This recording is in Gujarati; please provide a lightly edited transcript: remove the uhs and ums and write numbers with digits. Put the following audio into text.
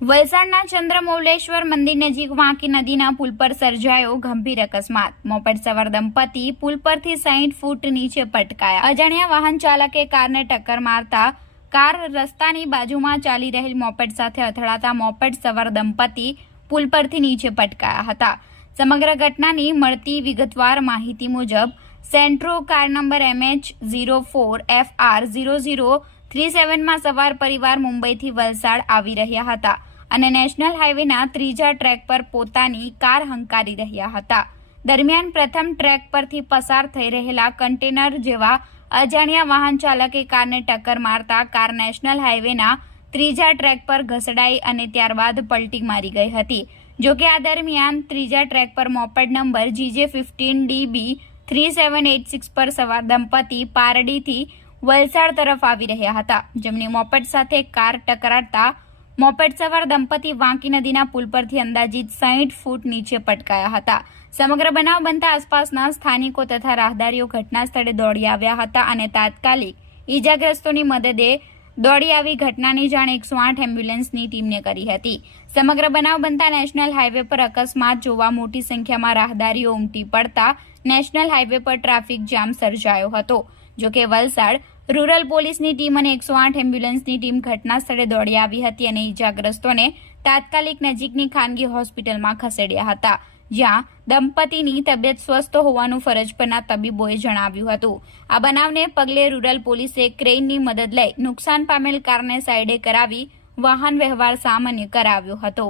વલસાડના ચંદ્રમૌલેશ્વર મંદિર નજીક વાંકી નદીના પુલ પર સર્જાયો ગંભીર અકસ્માત। મોપેડ સવાર દંપતી પુલ પરથી 60 ફૂટ નીચે પટકાયા। અજાણ્યા વાહન ચાલકે કારને ટક્કર મારતા કાર રસ્તાની બાજુમાં ચાલી રહેલ મોપેડ સાથે અથડાતા મોપેડ સવાર દંપતી પુલ પરથી નીચે પટકાયા હતા। સમગ્ર ઘટનાની મળતી વિગતવાર માહિતી મુજબ સેન્ટ્રો કાર નંબર MH04FR0037 માં સવાર પરિવાર મુંબઈથી વલસાડ આવી રહ્યા હતા અને નેશનલ હાઈવેના ત્રીજા ટ્રેક પર પોતાની કાર હંકારી રહ્યા હતા। દરમિયાન પ્રથમ ટ્રેક પરથી પસાર થઈ રહેલા કન્ટેનર જેવા અજાણ્યા વાહન ચાલકે કારને ટક્કર મારતા કાર નેશનલ હાઈવેના ત્રીજા ટ્રેક પર ઘસડાઈ અને ત્યારબાદ પલટી મારી ગઈ હતી। જોકે આ દરમિયાન ત્રીજા ટ્રેક પર મોપેડ નંબર GJ15DB3786 પર સવાર દંપતી પારડીથી વલસાડ તરફ આવી રહ્યા હતા, જેમની મોપેડ સાથે કાર ટકરાતા મોપેડ સવાર દંપતી વાંકી નદીના પુલ પરથી અંદાજિત 60 ફૂટ નીચે પટકાયા હતા। સમગ્ર બનાવ બનતા આસપાસના સ્થાનિકો તથા રાહદારીઓ ઘટના સ્થળે દોડી આવ્યા હતા અને તાત્કાલિક ઈજાગ્રસ્તોની મદદે દોડી આવી ઘટનાની જાણ 108 એમ્બ્યુલન્સની ટીમને કરી હતી। સમગ્ર બનાવ બનતા નેશનલ હાઈવે પર અકસ્માત જોવા મોટી સંખ્યામાં રાહદારીઓ ઉમટી પડતા નેશનલ હાઈવે પર ટ્રાફિક જામ સર્જાયો હતો। જોકે વલસાડ રૂરલ પોલીસની ટીમ અને 108 એમ્બ્યુલન્સની ટીમ ઘટના સ્થળે દોડી આવી હતી અને ઈજાગ્રસ્તોને તાત્કાલિક નજીકની ખાનગી હોસ્પિટલમાં ખસેડ્યા હતા, જ્યાં દંપતીની તબિયત સ્વસ્થ હોવાનું ફરજ પરના તબીબોએ જણાવ્યું હતું। આ બનાવને પગલે રૂરલ પોલીસે ક્રેઇનની મદદ લઈ નુકસાન પામેલ કારને સાઈડે કરાવી વાહન વ્યવહાર સામાન્ય કરાવ્યો હતો।